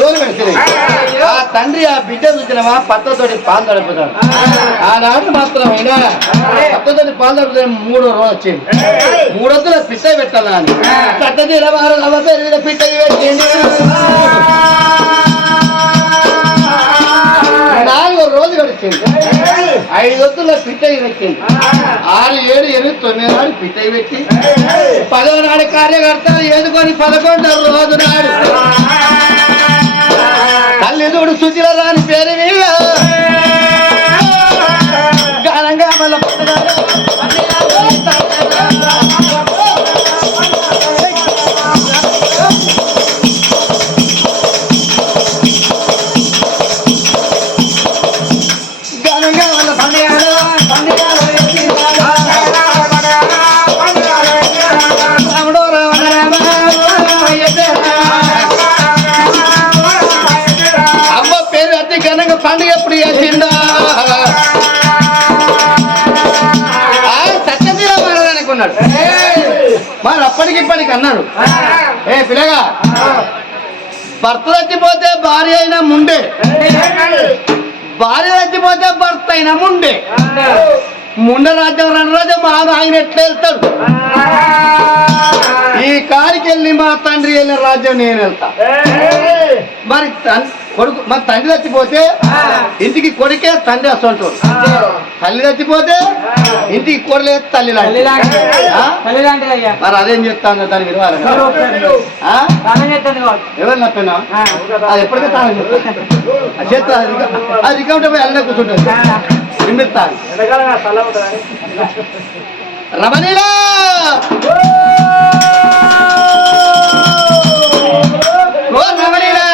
రోజులు పెడితే ఆ తండ్రి ఆ బిడ్డ చూసినవా? పత్తతోటి పాలు తడిపోతాడు. ఆనాడు మాత్రం అయినా పత్తతోటి పాలు తడిపితే మూడో రోజు వచ్చింది మూడొద్దుల పిట్ట పెట్టాలా అని. పెరిగిన పిట్ట పెట్టింది నాలుగో రోజు గడిచింది. ఐదు వద్దుల పిట్ట పెట్టింది ఆరు ఏడు ఎనిమిది తొమ్మిది నాడు పిట్ట. పెట్టి పదో నాడు కార్యకర్తలు ఎదుకొని పదకొండో రోజు నాడు. తల్లి చూడు సుచిల రాని పేరు మీద ఘనంగా పండుగ ఎప్పుడు చేసిండా మరి అప్పటికిప్పటికి అన్నాడు ఏ పిల్లగా భర్త చచ్చిపోతే భార్య అయినా ముండే. భార్య చచ్చిపోతే భర్త అయినా ముండే. ముండ రాజ్యం రెండు రాజ్యం మా ఆయన ఎట్లా వెళ్తాడు? ఈ కారికి వెళ్ళి మా తండ్రి వెళ్ళిన రాజ్యం నేను వెళ్తా. మరి కొడుకు మరి తండ్రి చచ్చిపోతే ఇంటికి కొడుకే తండ్రి వస్తుంటాడు తల్లి చచ్చిపోతే ఇంటికి కొడలే తల్లి మరి అదేం చెప్తాను దాని కావచ్చు ఎవరు నప్పినా? అది ఎప్పటికీ తాను చేస్తా అది రికౌంట్ పోయి అల్లనే కూర్చుంటుంది. నిమిత్తాను రమణీలా! ఓ రమణీలా!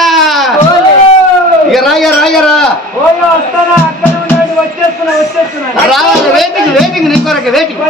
ఉండండి వచ్చేస్తున్నా వచ్చేస్తున్నా. రా వెయిటింగ్ వెయిటింగ్ నీ కొరకే వెయిటింగ్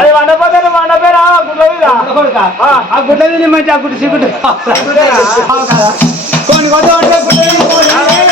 అది వండపోతే వండపేరా గుడ్ల మీద. ఆ మీద మంచి ఆ గుడ్డ సిగుడ్డ కొన్ని మీద.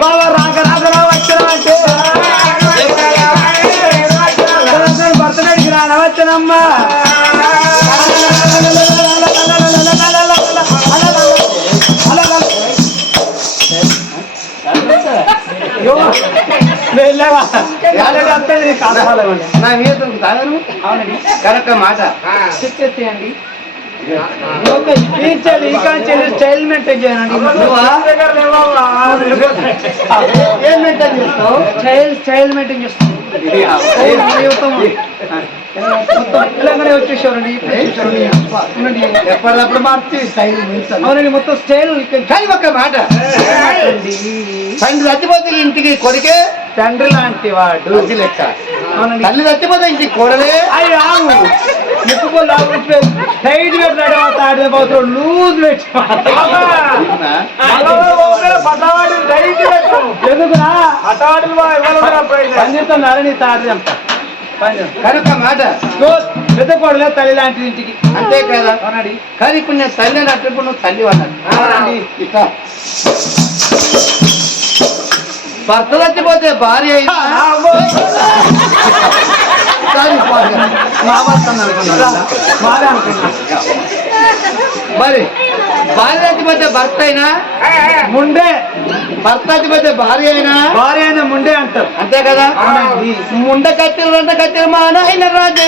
బావ రాక రాక రావు వచ్చానంటే బర్త్డేకి రాను వచ్చానమ్మా? నా మీద తాగను అవునండి కరెక్ట్ మాట. చెక్ చేయండి తీర్చాలి స్టైల్ మెయింటైన్. ఏం మెయింటైన్ చేస్తావు? స్టైల్ స్టైల్ మెయింటైన్ చేస్తాం మొత్తం తెలంగాణ వచ్చేసారండి అవునండి ఎప్పటికప్పుడు మార్చి స్టైల్ మించాను. అవునండి మొత్తం స్టైల్ కానీ మాట. తండ్రి చచ్చిపోతే ఇంటికి కొడుకే? తండ్రి లాంటి వాడు. లెక్క. అవునండి. తల్లి చచ్చిపోతే ఇంటికి కోడలే? అయ్యి టైట్ పోతాడు లూజ్. ఎందుకురా? నీ తాడు. కనుక మాట. పెద్ద కోడలే తల్లి లాంటిది ఇంటికి. అంతే కదా. అవునండి. కానీ ఇప్పుడు నేను తల్లి అన్నట్టు ఇప్పుడు నువ్వు తల్లి. ఇక భర్త చచ్చిపోతే భార్య అనుకున్నాను. బాగా మరి భార్య చచ్చిపోతే భర్త అయినా ముండే భర్త చచ్చిపోతే భార్య అయినా భార్య అయిన ముండే అంటారు అంతే కదా. ముండ కత్తిరు రెండ కత్తిరు మా నాయన రాజే?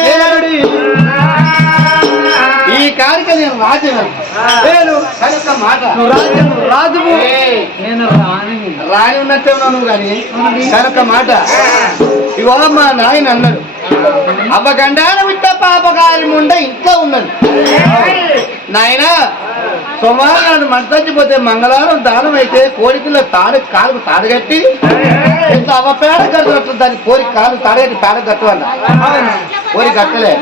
ఈ కారిక నేను రాజు వేలు కనుక మాట. రాజు ఏయ్. నేను రాణి రాని ఉన్నట్టే ఉన్నావు నువ్వు కానీ కనుక మాట. ఇవాళ మా నాయన అన్నాడు. అవ్వగండాన విట్ట పాపగారి ముండ ఇంట్లో ఉన్నది. నాయన సోమవారం నాడు మంట చచ్చిపోతే మంగళవారం దానం అయితే పిల్ల తాడు కాలు తాడు కట్టి ఎంత అవపేడ కడుతున్నట్టు దాని కోరి కాలు తాడగట్టి తాడు కట్టు అన్న కోరి కట్టలే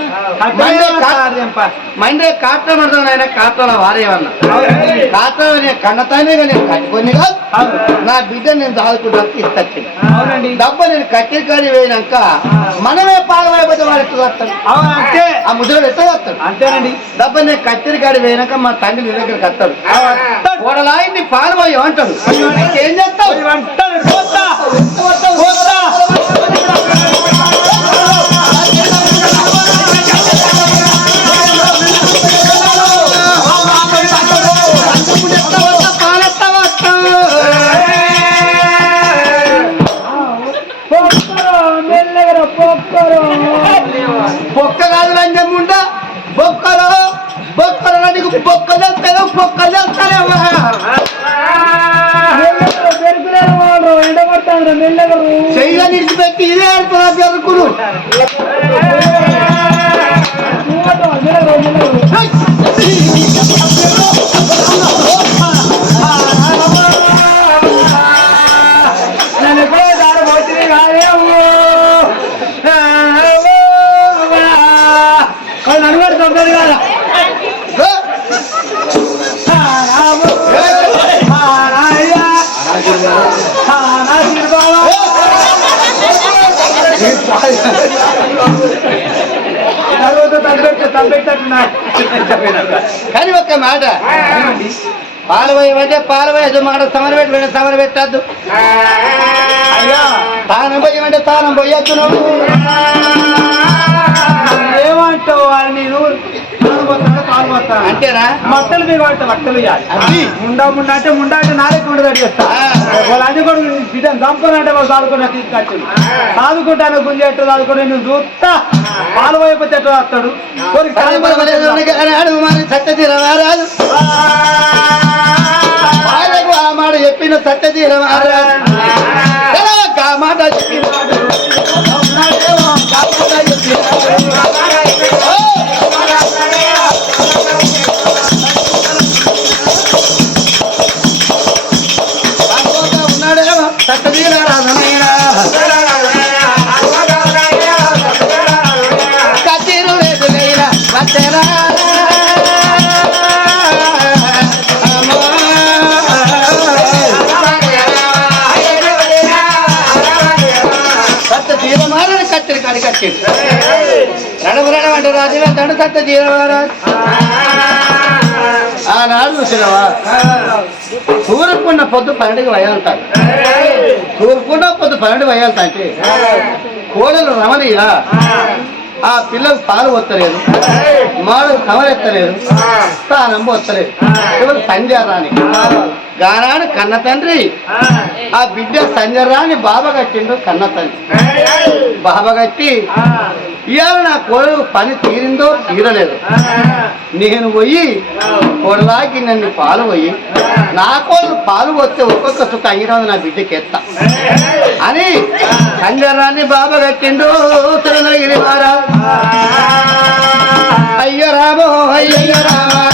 మండే కాటం అంటాను ఆయన కాటల వారేవన్న కాటం అనే కన్నతానే నేను కట్టుకొని నా బిడ్డ నేను దాదుకుంటానికి ఇస్తాను డబ్బు నేను కట్టే కాడి వేయినాక మనమే పాలమైపోతే వాడు అంతే. ఆ ముద్రడు ఎట్లా వస్తాడు అంతేనండి. డబ్బు నేను కట్టెరి కాడి వేయినాక మా తండ్రి నీ దగ్గరికి వస్తాడు. కూడలా ఇన్ని పాలమయ్య అంటాడు. ఏం చేస్తావు? బొక్క కాదు లంజం ఉండ బొక్కలో బొక్కలో నీకు బొక్కలు వెళ్తాయో బొక్కలు రు. చెయ్యి నిడిచిపెట్టి ఇదే మెల్లగా కానీ ఒక్క మాట. పాలవయ్య పాలవయం పాలవయ మాట సమర పెట్టి సమర పెట్టద్దు అయ్యా తానం పోయమంటే తానం పోయొచ్చు నువ్వు. ఏమంటావు అని నేను మట్టలు. ముండా ముండా అంటే ముండా అంటే నాలుగు ఉండదు అడిగేస్తా ఆ. వాళ్ళు అది కూడా చంపనంటే వాళ్ళు గుంజ ఎట్లా నువ్వు చూస్తా. పాలు వైపు ఎట్లా వస్తాడు చెప్పిన సత్యతీరమారాదు నడవంటే రాజు వెళ్తాడు ఆనాడు చూసినవా పొద్దు పన్నెండుకి వయాలంటారు తూర్పున్న పొద్దు పన్నెండు వయాలుతా అంటే కోడలు రమణీయ ఆ పిల్లలకు పాలు వస్తలేదు మాడు కమరెత్తలేదు స్థానం వస్తలేదు ఎవరు సంధ్యారాణి. గానాడు కన్న తండ్రి. ఆ. బిడ్డ సంజరాని బాబా కట్టిండు కన్న తండ్రి. బాబా కట్టి ఇవాళ నా కోడలు పని తీరిందో తీరలేదు. నేను పోయి కొడలాకి నన్ను పాలు పోయి నా కోళ్ళు పాలు పోతే ఒక్కొక్క చుక్క ఐదు నా బిడ్డకి ఎత్తా. అని సంజరాన్ని బాబా కట్టిండు తిరునగిరి వారా. అయ్య రామో అయ్య రామా అయ్య రామా.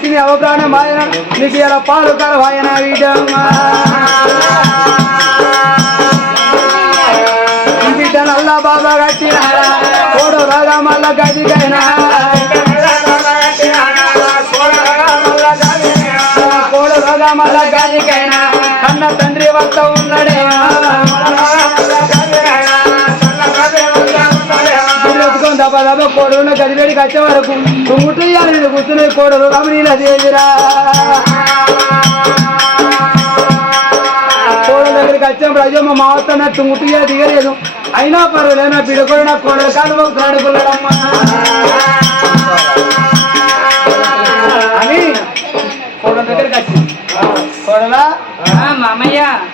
సంజరాని నువ్వు అవప్రాణం ఆయన నీకు ఇలా పాలు కరవాయన బిడ్డమ్మా అల్లా బాబా కట్టిన కోడు రాగా మళ్ళా గదిగైనా కోడు రాగా మళ్ళా గదిగైనా కన్న తండ్రి వద్ద ఉన్నాడే. దెబ్బ కోడున్న గదివేడికి వచ్చే వరకు తుమ్ముట్టు ఇయ్యాలి కూర్చునే కోడలు రమణీ నదేవిరా కోడల దగ్గరికి వచ్చినప్పుడు అయ్యో మా మావతో నాకు తుమ్ముట్టు దిగలేదు అయినా పర్వాలేదు నా బిడ్డ కూడా నా కోడలు కాదు ఆడుకున్నాడమ్మా అని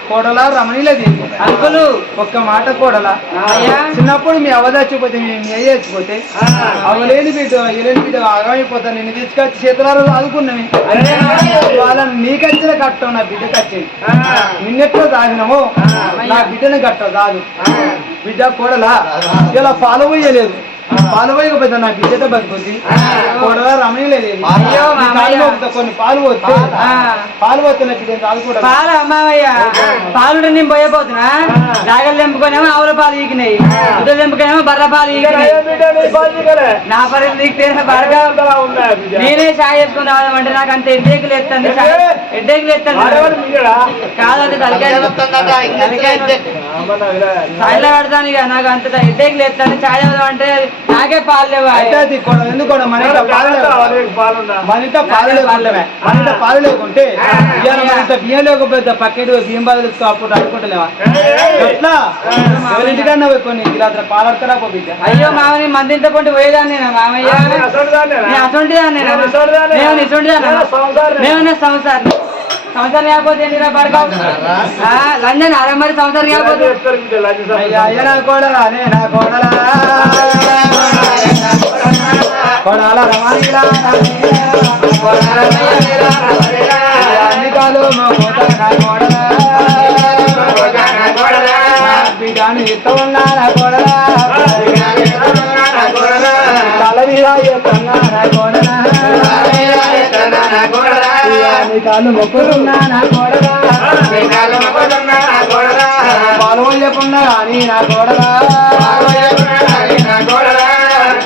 కోడలా రమణీల దేవి అంకులు ఒక్క మాట కోడలా. చిన్నప్పుడు మీ అవ్వ చచ్చిపోతే మీ అయ్య చచ్చిపోతే అవలేని బిడ్డ ఎలేని బిడ్డ ఆగమైపోతా నిన్ను తీసుకొచ్చి చేతులారు ఆదుకున్నవి. వాళ్ళని నీకొచ్చిన కట్టం నా బిడ్డకి వచ్చింది నిన్నెట్లో దాగినము నా బిడ్డని కట్ట దాదు బిడ్డ కోడలా ఇలా పాలు పోయలేదు పాలు పోయకపోతే నా బిడ్డతో బతుకుంది కోడలా రమణీలేదు అయ్యో, మామయ్య. కొన్ని పాలు పోతే ఆ. పాలు పోతే పాలు మామయ్య పాలు నేను పోయపోతున్నా జాగలు తెంపుకొనేమో ఆవుల పాలు ఈకినాయి. గుడ్డలు తెంపుకొనేమో బర్ర పాలు ఈకినాయి. నా పరిస్థితి నీకు బాగా నేనే చాయ్ చేసుకుని రావడం నాకు అంత ఎడ్డేకులు ఎత్తండి ఎడ్డేకులు ఎత్తండి కాదంటే తలకాయ. చాయ్లో పెడతాను ఇక నాకు అంత ఎడ్డేకులు ఎత్తండి చాయ్ తాగుదాం అంటే నాకే పాలు అది కొడ- ఎందుకు కొడ? మన ఇంట్లో పాలు లేవు. మన ఇంట్లో పాలు లేకుంటే మన ఇంట్లో పాలు లేకుంటే ఇవాళ మన ఇంట్లో బియ్యం లేకపోతే బియ్యం బదులు అప్పుడు అనుకుంటలేవా ఎట్లా? ఎవరింటికన్నా పోయి కొన్ని పాలు అడతారా అయ్యో మామని మందింత పొంటి పోయేదాన్ని నేను మామయ్య. నేను అటువంటిదాన్ని నేను సంసారం సంసారం కాకపోతే లంజన్ అరే మరి సంసారం కాకపోతే అయ్యా అయ్యా నా కోడలా నే నా కోడలా. కోడాల రమణీలా అన్ని కాలు మా కోట నా కోడలా. ఇస్తా ఉన్నా నా మీద ఎత్తున్నా నా నీ కాళ్ళు మొక్కుతున్నా నా నా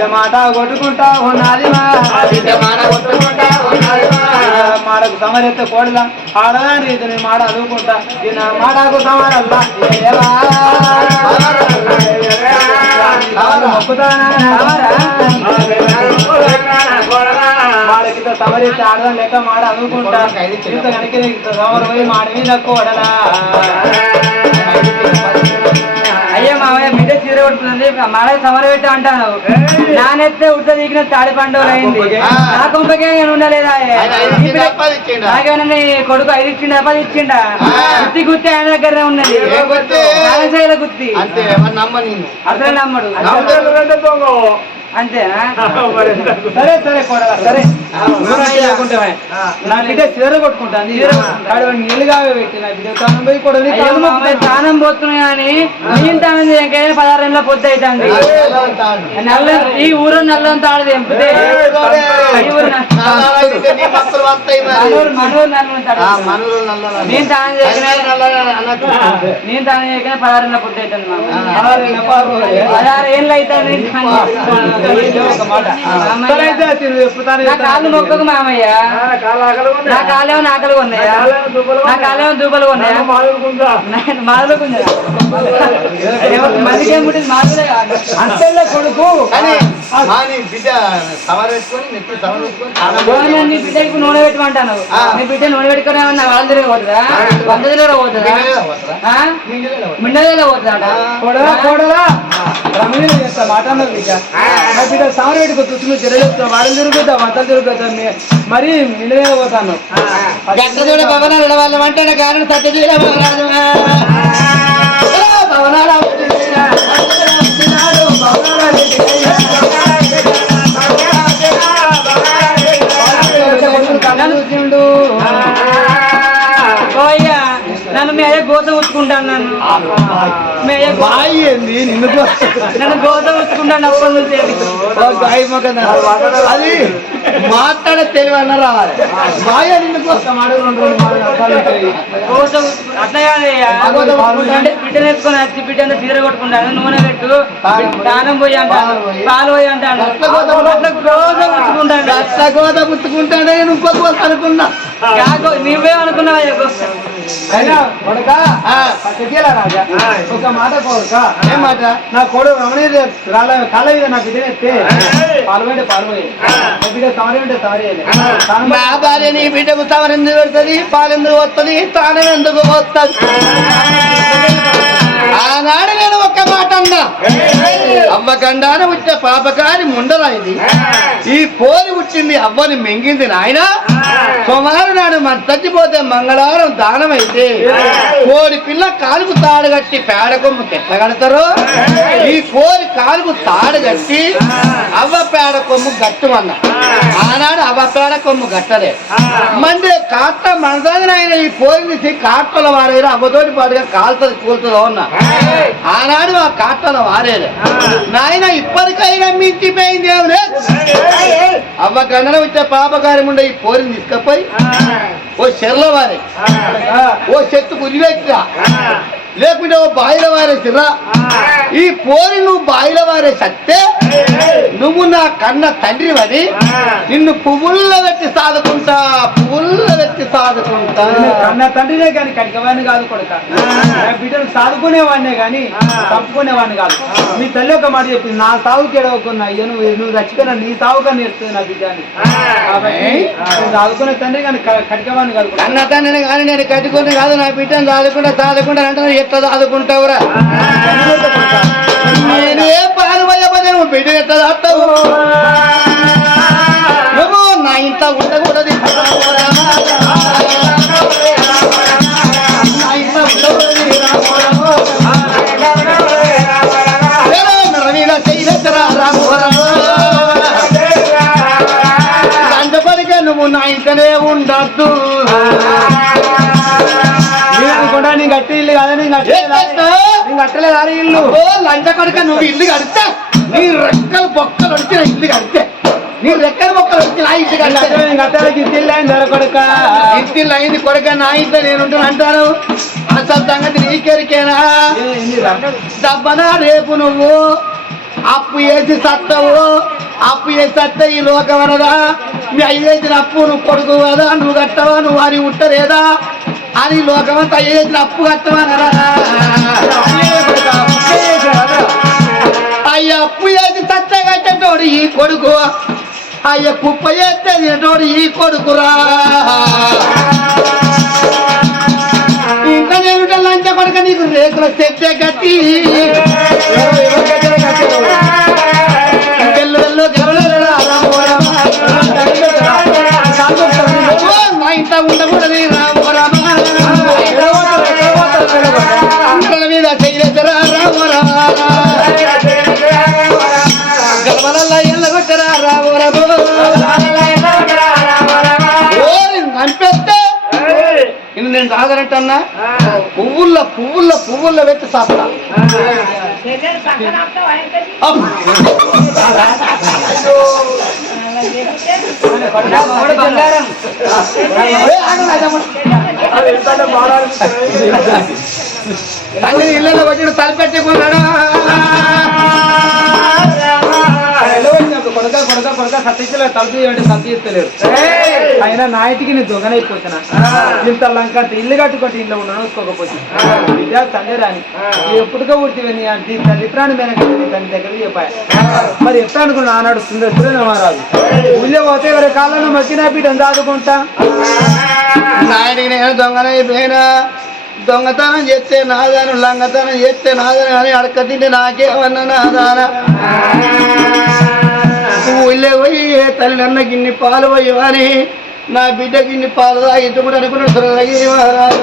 మాట కొట్టుకుంటా ఉన్నది మాడకు సమరెత్త కోడలా. ఆడదాని రీతిని మాడ అదుకుంటా ఈ నా మాడకు సమరల్లా. మొక్కుతానా. మాడకిత సమరెత్త ఆడదాం లెక్క మాడ అదుకుంటా ఇంత కనుక సమర పోయి మాడ మీద కోడలా? అయ్యో మామయ్య బిడ్డ చీర కొట్టుకుంది. మాడ సమర పెట్టి అంటాను. నానెత్తే ఉట్ట దిగిన తాడి పండుగలు అయింది. నా కొంపకే నేను ఉండలేదా? నాకేమన్నా కొడుకు ఐదు ఇచ్చిండా పది ఇచ్చిండా? గుత్తి గుత్తి ఆయన దగ్గరనే ఉన్నది. గుత్తి? అసలు నమ్మడు. అంతేనా? సరే సరే సరే. నా బిడ్డ చీర కొట్టుకుంటాను నీళ్ళుగా పెట్టి నా బిడ్డ తాను పోయి కొడలి అయ్యో మామయ్య. తానం పోతున్నా కానీ నేను తానం చేయకైనా పదహారు ఏళ్ళ పొద్దు అవుతుంది నల్ల ఈ ఊరు నల్లని తాడు తెంపితే. నేను తానం చేయకనే. నేను తానం చేయకనే పదహారు ఏళ్ళ పొద్దు అవుతుంది. పదహారు ఏళ్ళు అవుతుంది కాళ్ళు మొక్కకు మామయ్య. నా కాలేమో నాకలు ఉన్నాయా నా కాలేమో దూపలు ఉన్నాయా మందికి పుట్టింది? మాదలే కొడుకు. నీ బిడ్డకి నూనె పెట్టుకుంటాను ఆ. నీ బిడ్డ నూనె పెట్టుకుని ఏమన్నా వాళ్ళ దగ్గర పోతుందా? వంద దగ్గర పోతుందా? మిండలేదా పోతుందా? రమణీలు చేస్తా మాట బిడ్డ నా బిడ్డ సామర్ పెట్టుకో తుచ్చులు తిరగలుగుతా వాడలు తిరుగుతా వంటలు తిరుగుతా మరి మిండలే పోతాను. గట్టదోడ భవనాలు ఎడవాళ్ళం అంటే నా కారణం సత్యజీల భవనాలు. భవనాలు నన్ను మీ అయ్యే గోత ఉంచుకుంటాను నన్ను. బాయి ఏంది? నిన్ను నన్ను గోత ఉంచుకుంటాను అప్పటి నుంచి బాయి మొక్క అది మాట్లాడే తెలివి అన్న రావాలి. బాయి నిన్ను కోసం రెండు రెండు. గోత అట్లా బిడ్డను ఎత్తుకొని వచ్చి బిడ్డ అంతా చీర కొట్టుకుంటాను నూనె పెట్టు. దానం పోయి అంటాను పాలు పోయి. అంటాను అట్లా గోత అట్లా గోత ఉంచుకుంటాను అట్లా గోత పుచ్చుకుంటాడే నేను ఇంకో గోత అనుకున్నా. కాకో? అయినా కొడక ఆ, పక్కకేలా రాజా. ఒక మాట కొడుక ఏం మాట? నా కొడు రమణీయ రాళ్ళ కాళ్ళ మీద నా బిడ్డ ఎత్తే పాల్గొంటే పాల్గొయ్యి బిడ్డ నా భార్య నీ బిడ్డకు తవరు ఎందుకు పెడుతుంది? పాలు ఎందుకు వస్తుంది తానం ఎందుకు వస్తుంది ఆనాడు నేను ఒక్క మాట అన్నా. అవ్వకండాన వచ్చిన పాపకారి ముండరా ఇది ఈ పోరి వచ్చింది అవ్వని మెంగింది నాయన? సోమవారం నాడు మన చచ్చిపోతే మంగళవారం దానం అయితే కోడి పిల్ల కాలుకు తాడు కట్టి పేడ కొమ్ము ఎట్లా కడతారో? ఈ కోరి కాలుకు తాడు కట్టి అవ్వ పేడ కొమ్ము గట్టుమన్న. ఆనాడు అవ్వ పేడ కొమ్ము గట్టలే. మండే కాట మనదాని ఆయన ఈ పోరి తీసి కాటల వారేరు అవ్వతోటి పాటుగా కాలుతుంది కూలుతుందో అన్న. ఆనాడు ఆ కాటల వారేలే నాయన ఇప్పటికైనా మించిపోయింది ఏం అవ్వ గండన వచ్చే పాపకారి ఉండే ఈ పోరిని తీసుకపోయి ఓ చెర్ల వారే ఓ చెట్టు కురివెట్టిరా లేకుంటే ఓ బాయిల వారే సిర్రా ఈ పోరి నువ్వు బాయిల వారే సత్తే నువ్వు నా కన్న తండ్రివని నిన్ను పువ్వుల్లో పెట్టి సాదుకుంటా పువ్వుల్లో పెట్టి సాదుకుంటా. కన్న తండ్రినే కానీ కడిగవాడిని కాదు కొడుక. నా బిడ్డను సాదుకునేవాడినే కానీ తప్పుకునేవాడిని కాదు. మీ తల్లి ఒక మాట చెప్పింది నా సాగుకి ఎడవకున్నా అయ్యో నువ్వు నువ్వు చచ్చిపోయినా నీ సాగుగా నేర్చుతుంది నా బిడ్డ అని కాబట్టి నువ్వు సాదుకునే తండ్రి కానీ కడిగవాడిని కాదు. కన్న తండ్రిని కానీ నేను కట్టుకుని కాదు నా బిడ్డను సాదుకుంటా సాదుకుంటా అంటే ఎట్లా సాదుకుంటావురా లంచ కొడుక నువ్వు ఇల్లు కడితే నీ రెక్కలు బొక్కలు వచ్చిన ఇల్లు కడితే. నీ రెక్కల ఇల్లు అయింది ధర కొడుక ఇంటి అయింది కొడుక. నా ఇంట్లో నేను అంటాను అసలు సంగతి నీకెరికేనా దబ్బనా రేపు నువ్వు? అప్పు వేసి సత్తవు? అప్పు వేసి సత్తే ఈ లోకం అనదా? మీ అయ్యేసిన అప్పు నువ్వు కొడుకు కదా నువ్వు కట్టవా నువ్వు అని ఉంటలేదా అని లోకమంతా అయ్యేసిన అప్పు కట్టవనరా అయ్య అప్పు చేసి సత్తే కట్టేటోడు ఈ కొడుకు. అయ్య కుప్ప చేస్తే తినేటోడు ఈ కొడుకురా. ఇంకా నేను లంచ కొడుక నీకు రేకుల చెట్టే కట్టి మా ఇంట్లో ఉండకూడదు నేను రాగరంటన్నా పువ్వుల్లో పువ్వుల్లో పువ్వుల్లో పెట్టి సాస్తా తల్లి ఇళ్ళలో వచ్చి తలపెట్టుకున్నాడా కొడుక సత్యశీల తలుపు తీయండి తలుపు తీస్తలేరు అయినా నా ఇంటికి నేను దొంగనైపోతున్నా ఇంత లంక ఇల్లు కట్టుకుంటే ఇల్లు ఉన్నాను చూసుకోకపోతే విద్యా తండ్రి రాని ఎప్పుడుగా పుట్టివే నీ అంటే తల్లి ప్రాణి మేనక తల్లి దగ్గర చెప్పాయి మరి ఎట్లా అనుకున్నా ఆనాడు సుందర రాదు ఊళ్ళో పోతే ఎవరి కాళ్ళను మక్కినా బిడ్డను దాదుకుంటా నాయనకి నేను దొంగనైపోయినా దొంగతనం చేస్తే నాదాను లంగతనం చేస్తే నాదని అని అడక తింటే నాకేమన్నా నాదాన? ఊళ్ళో పోయి తల్లి అన్న గిన్ని పాలు పోయి నా బిడ్డ గిన్ని పాలు తాగిట్టు కూడా అనుకున్నాడు సురగిరి మహారాజు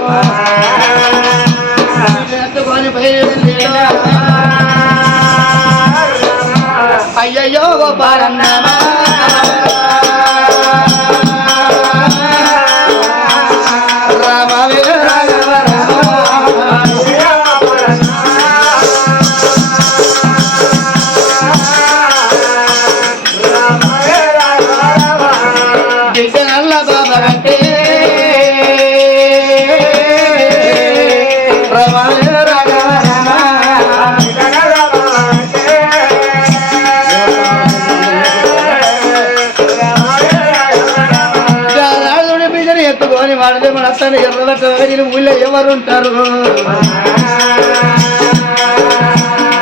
ఊళ్ళో ఎవరుంటారు?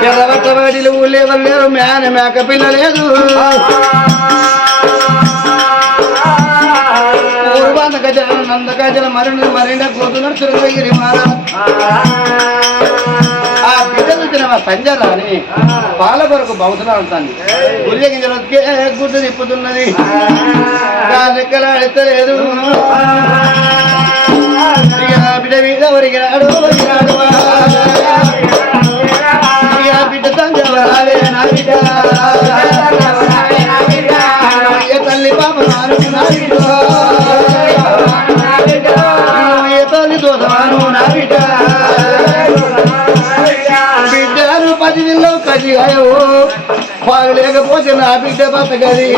ఉంటారు ఊళ్ళో ఎవరు లేరు మేన మేక పిల్ల లేదు. పూర్వాంత నంద గజల మరణ మరణ కూతున్నాడు సురగిరి మారా ఆ బిడ్డలు తిన సంజరాని పాల కొరకు బహుశా ఉంటుంది గురి గింజలకే గుడ్డు తిప్పుతున్నది నా ఆడతలేదు ఎత్తలేదు బిడ్డ మీద ఒరిగినాడు ఒరిగినాడు ఇక బిడ్డ సంజరావే నా బిడ్డ తల్లి పాప నాను నా బిడ్డ తల్లి నా బిడ్డ పాలు లేకపోతే నా బిడ్డ బతకది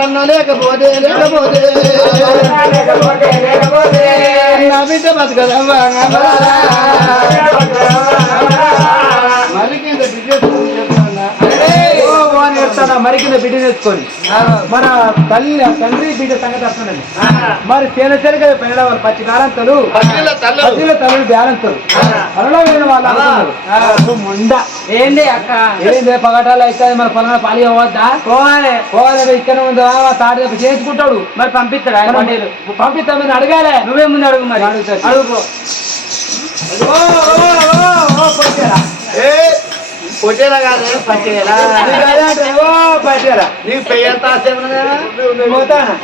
పాలన లేకపోతే లేకపోతే. నా బిడ్డ బతకదమ్మా. మరి కింద బిడ్డ తెచ్చుకొని. మన తల్లి తండ్రి బిడ్డ సంగతి వస్తున్నది మరి తేనె పెళ్ళ వాళ్ళు పచ్చి కాలంతలు తల్లులు. పసిల తల్లి బ్యాలంతలు అలలో వెళ్ళిన వాళ్ళు ముండ. ఏంది అక్క? ఏంది పగటాలు అయితే మన పొలం పాలి అవ్వద్దా పోవాలి. పోవాలి ఇక్కడ ఉందా తాడి చేసుకుంటాడు. మరి పంపిస్తాడు ఆయన పటేలు పంపిస్తామని అడగాలే. నువ్వే ముందు అడుగు మరి. అడుగుతా. అడుగు. ఏ పొట్టేలా కాదే ఓ పట్టేలా నీకు పెయ్యంత ఏమన్నదా? పోతానా?